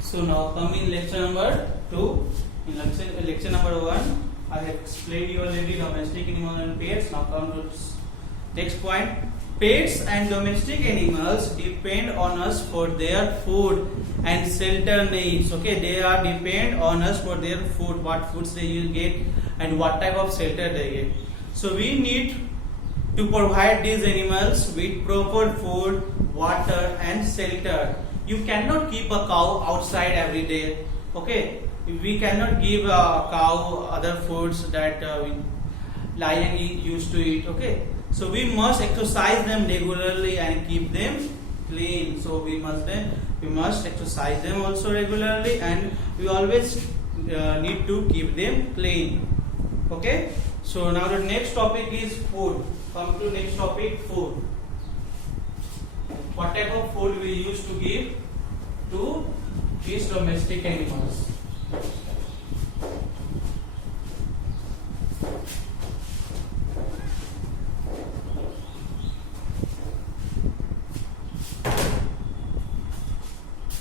So now come in lecture number 2. In lecture number 1, I have explained you already domestic animals and pets. Now come to next point. Pets and domestic animals depend on us for their food and shelter needs. Okay, they are depend on us for their food, what foods they will get and what type of shelter they get. So we need to provide these animals with proper food, water and shelter. You cannot keep a cow outside every day. Okay, we cannot give a cow other foods that lion used to eat. Okay, so we must exercise them regularly and keep them clean. So we must exercise them also regularly, and we always need to keep them clean. Okay, so now the next topic is food. Come to next topic, food. What type of food we used to give to these domestic animals?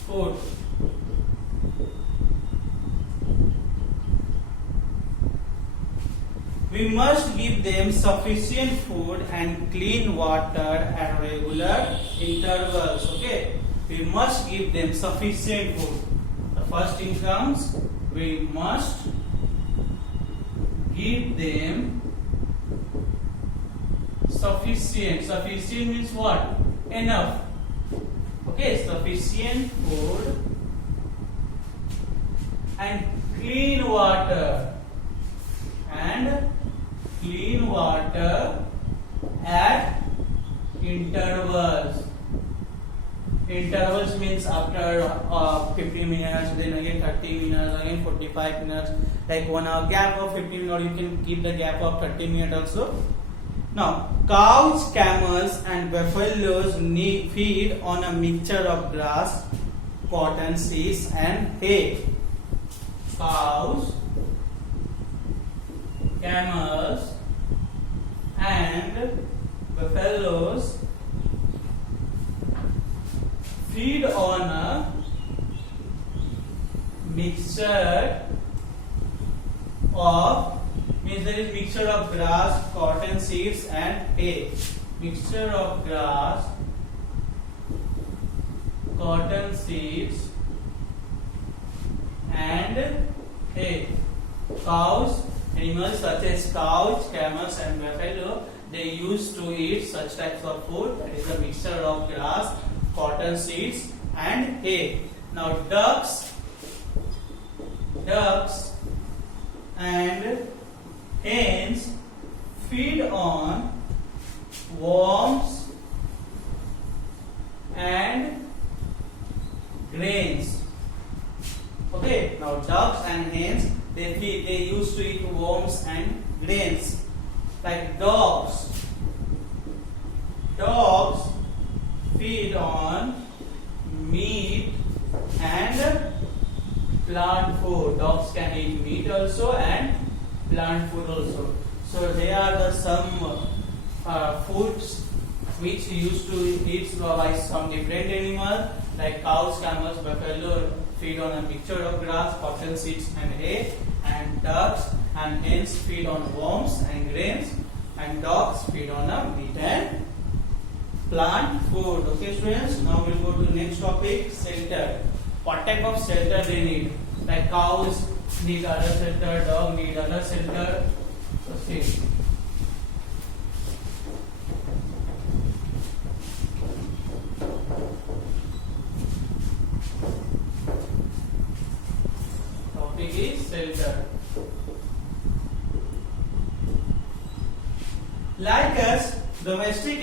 Food. We must give them sufficient food and clean water at regular intervals. Okay, we must give them sufficient food. The first thing comes, we must give them sufficient. Sufficient means what? Enough. Okay, sufficient food and clean water. And clean water at intervals. Intervals means after 15 minutes, then again 30 minutes, again 45 minutes, like 1 hour gap of 15 minutes, or you can keep the gap of 30 minutes also. Now, cows, camels and buffaloes feed on a mixture of grass, cotton seeds and hay. Cows, camels and buffaloes feed on a mixture of, means there is mixture of grass, cotton seeds and hay. Mixture of grass, cotton seeds and hay. Cows, animals such as cows, camels and buffalo, they used to eat such types of food, that is a mixture of grass, cotton seeds and hay. Now ducks and hens feed on worms and grains. Okay, now ducks and hens, they used to eat worms and grains. Like dogs feed on meat and plant food. Dogs can eat meat also and plant food also. So they are the some foods which used to eat by some different animals, like cows, camels, buffalo feed on a mixture of grass, cotton seeds and hay, and ducks and hens feed on worms and grains, and dogs feed on a meat and plant food. Okay students, now we will go to next topic, shelter. What type of shelter they need? Like cows need other shelter, dog need other shelter. So see. Topic is shelter. Like us, domestic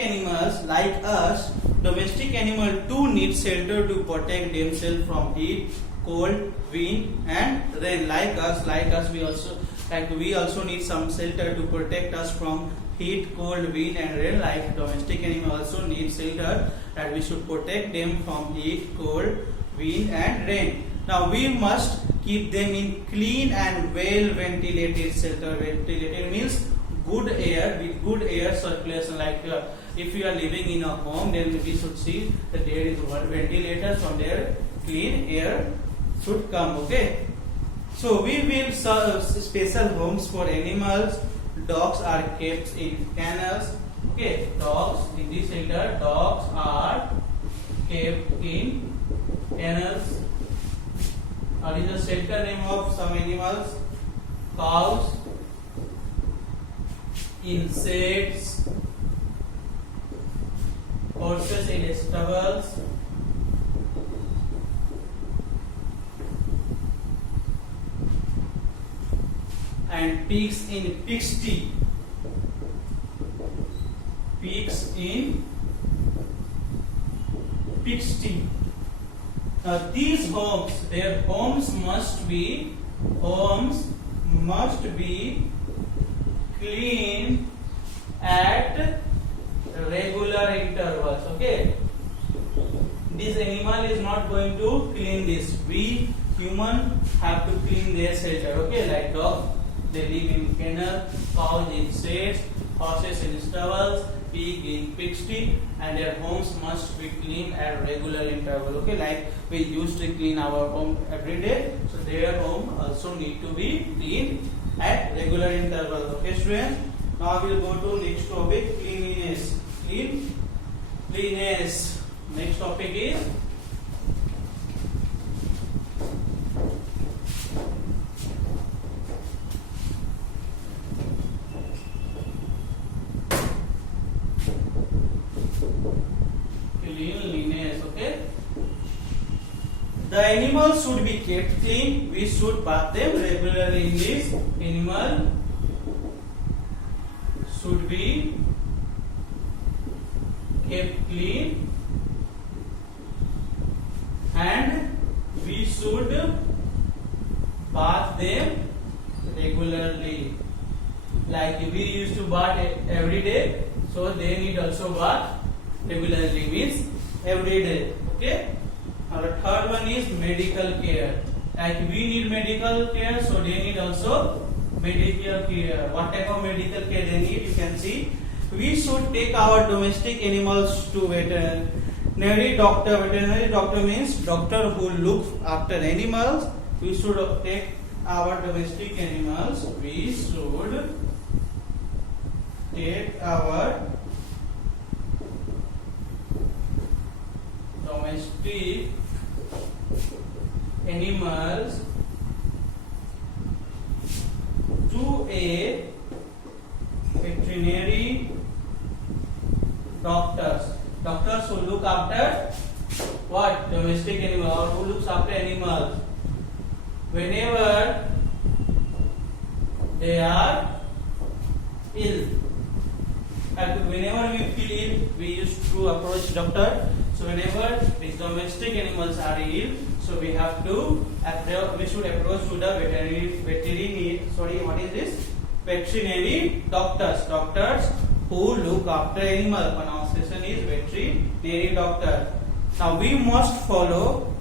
animal too need shelter to protect themselves from heat, cold, wind and rain. Like us, we also need some shelter to protect us from heat, cold, wind and rain. Like domestic animal also need shelter, that we should protect them from heat, cold, wind and rain. Now we must keep them in clean and well ventilated shelter. Ventilated means good air, with good air circulation. Like if you are living in a home, then we should see that there is one ventilator from there, clean air should come. Okay. So we will serve special homes for animals. Dogs are kept in kennels. Okay, dogs in this shelter. Dogs are kept in kennels. What is the shelter name of some animals? Cows in sheds. Horses in stables. And pigs in pigsty. Pigs in pigsty. Now these homes, their homes must be clean at regular intervals. Okay. This animal is not going to clean this. We human have to clean their shelter. Okay, like dogs. They live in kennel, cows in sheds, horses in stubbles, pig in pigsty, and their homes must be cleaned at regular interval. Okay, like we used to clean our home every day, so their home also need to be cleaned at regular intervals. Okay, students. Now we will go to next topic, cleanliness. Cleanliness. Next topic is cleanliness. Okay. The animals should be kept clean. We should bath them regularly. In this, animal should be kept clean, and we should bath them regularly. Like we used to bath every day, so they need also bath regularly, means every day. Okay. Now the third one is medical care. Like we need medical care, so they need also medical care. What type of medical care they need? You can see. We should take our domestic animals to veterinary doctor. Veterinary doctor means doctor who looks after animals. We should take our domestic animals. We should take our domestic animals to a veterinary doctors who look after what? Domestic animal, or who looks after animals. Whenever they are ill, and whenever we feel ill, we used to approach doctor. So whenever these domestic animals are ill, so we have to we should approach to the veterinary doctors who look after animal. Pronunciation is veterinary doctor. Now we must follow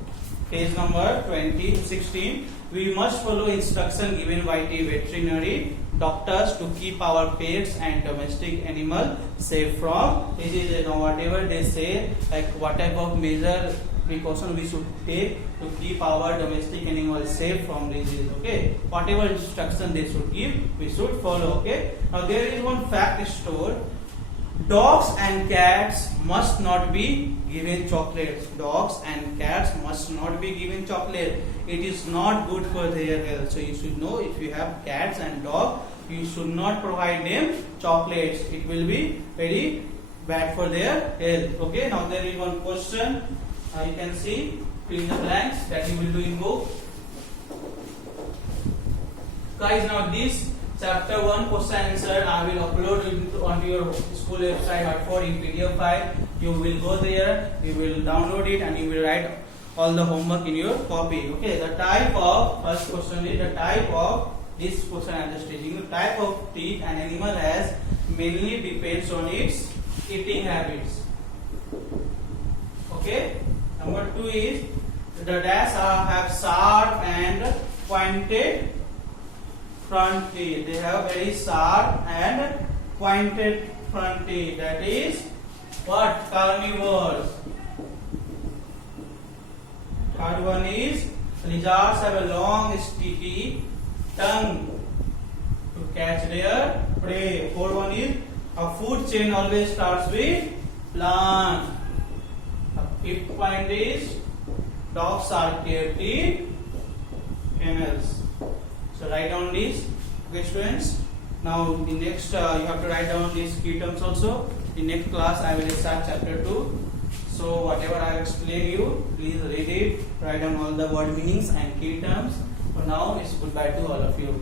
page number 2016. We must follow instruction given by the veterinary doctors to keep our pets and domestic animal safe from diseases. Now whatever they say, like what type of measure precaution we should take to keep our domestic animals safe from disease. Okay, whatever instruction they should give, we should follow. Okay. Now there is one fact stored. Dogs and cats must not be given chocolates. Dogs and cats must not be given chocolate. It is not good for their health. So you should know, if you have cats and dogs, you should not provide them chocolates. It will be very bad for their health. Okay. Now there is one question. You can see, fill in the blanks that you will do in book. Guys, now this chapter 1 question answer I will upload onto your school website or in PDF file. You will go there, you will download it, and you will write all the homework in your copy. Okay. The type of, first question is the type of, this question I am just teaching you. Type of teeth an animal has mainly depends on its eating habits. Okay. Number 2 is the dash have sharp and pointed front teeth. They have very sharp and pointed front teeth. That is what? Carnivores. Third one is Lizards have a long, sticky tongue to catch their prey. Fourth one is a food chain always starts with plant. Fifth point is dogs are carefree camels. So write down these. Okay, students. Now the next you have to write down these key terms also. In next class I will start chapter 2. So whatever I have explained you, please read it, write down all the word meanings and key terms. For now, it's goodbye to all of you.